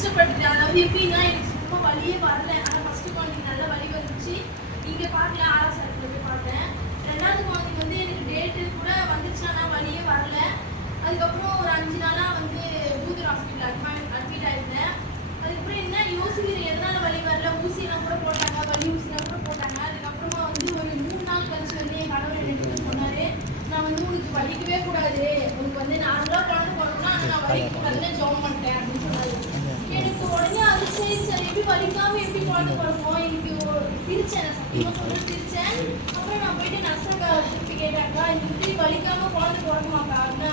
கஷ்டப்பட்டுட்டேன் அதாவது எப்படின்னா எனக்கு சும்மா வலியே வரல. அதனால் ஃபஸ்ட்டு குழந்தைக்கு நல்ல வலி வந்துச்சு. இங்கே பார்க்கல ஆறாம் சரத்தில் போய் பார்த்தேன். ரெண்டாவது குழந்தைக்கு வந்து எனக்கு டேட்டு கூட வந்துச்சுன்னா ஆனா வலியே வரல. அதுக்கப்புறம் ஒரு அஞ்சு நாளா வந்து பூதூர் ஹாஸ்பிட்டல் அட்மிட் அட்மிட் ஆயிருந்தேன் அதுக்கப்புறம் என்ன யோசிக்கிறேன் எதனால வலி வரல ஊசியெல்லாம் கூட போட்டாங்க வலி ஊசியெல்லாம் கூட போட்டாங்க அதுக்கப்புறமா வந்து ஒரு மூணு நாள் கழிச்சு வந்து என் கணவர் எனக்கு சொன்னாரு நான் வந்து உனக்கு வலிக்கவே கூடாது உனக்கு வந்து நார்மலா குழந்தை பிறக்கணும் ஆனா நான் வலிக்க கூடாதுன்னு பண்ணிட்டேன் அப்படின்னு சொன்னாரு எனக்கு உடனே அது சரி சரி எப்படி வலிக்காம எப்படி குழந்தை பிறக்கும் எனக்கு ஒரு சிரிச்சேன் நான் சத்தியமா சொல்ல சிரிச்சேன் அப்புறம் நான் போயிட்டு நர்ஸங்க திருப்பி கேட்டாக்கா இந்த மாதிரி வலிக்காம குழந்தை பிறக்குமாக்கா என்ன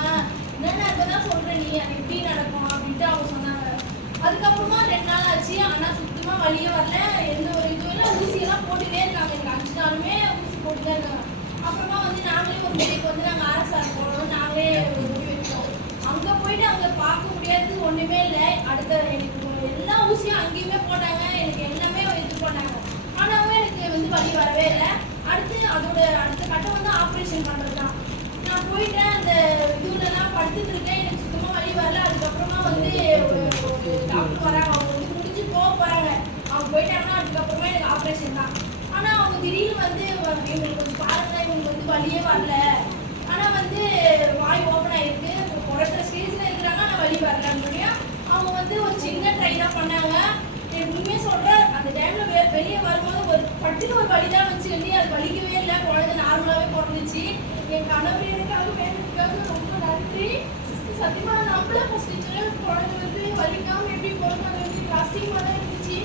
என்னென்ன இப்பதான் சொல்றேன் நீ அது எப்படி நடக்கும் அப்படின்ட்டு அவங்க சொன்னாங்க அதுக்கப்புறமா ரெண்டு நாள் ஆச்சு. ஆனா சுத்தமா வலியே வரல. ஒண்ணுமே இல்லை. அடுத்த எனக்கு எல்லா ஊசியும் அங்கேயுமே போட்டாங்க. எனக்கு எல்லாமே இது பண்ணாங்க ஆனாலும் எனக்கு வந்து வலி வரவே இல்லை. அடுத்து அதோட அடுத்த கட்டம் வந்து ஆப்ரேஷன் பண்றது தான் நான் போயிட்டேன். அந்த இதுலலாம் படுத்துட்டு இருக்கேன். எனக்கு சுத்தமா வலி வரல. அதுக்கப்புறமா வந்து டாக்டர் வராங்க. அவங்க வந்து முடிஞ்சு போக போறாங்க. அவங்க போயிட்டாங்கன்னா அதுக்கப்புறமா எனக்கு ஆப்ரேஷன் தான். ஆனா அவங்க திடீர்னு வந்து இவங்களுக்கு கொஞ்சம் பாருங்க இவங்களுக்கு வந்து வலியே வரல. ஆனா வந்து அவங்க வந்து ஒரு சின்ன ட்ரைனாக பண்ணாங்க. எனக்கு உண்மையை சொல்றேன் அந்த டைம்ல வெ- வெளியே வரும்போது ஒரு பட்டுன்னு ஒரு வழி தான் வச்சு வெளியே அது வலிக்கவே இல்லை. குழந்தை நார்மலாவே பிறந்துச்சு. என் கணவர் எனக்காக வேண்டதுக்காக ரொம்ப நன்றி. சத்தியமா நான் நம்பல ஃபர்ஸ்ட் குழந்தை வந்து வலிக்காம எப்படி பிறக்கும் வந்து எனக்கு தான் இருந்துச்சு.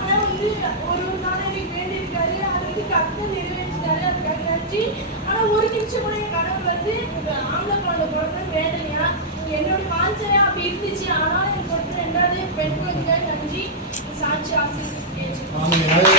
ஆனா வந்து ஒரு ஒரு நாள் எனக்கு வேண்டியிருக்காரு. அது வந்து கரெக்டாக நிறைவேற்றிட்டாரு. அதுக்காக நன்றி. ஆனா ஒரு நிமிஷம் கூட என் கணவர் வந்து ஆம்பளை குழந்தை பிறந்த வேதனையா? என்னோட வாஞ்சையா? அப்படி இருந்துச்சு. ஆனால் எனக்கு வந்து ரெண்டாவது பெண் குழந்தைக்காக நன்றி சாட்சி ஆசிரியர் ஆமென்.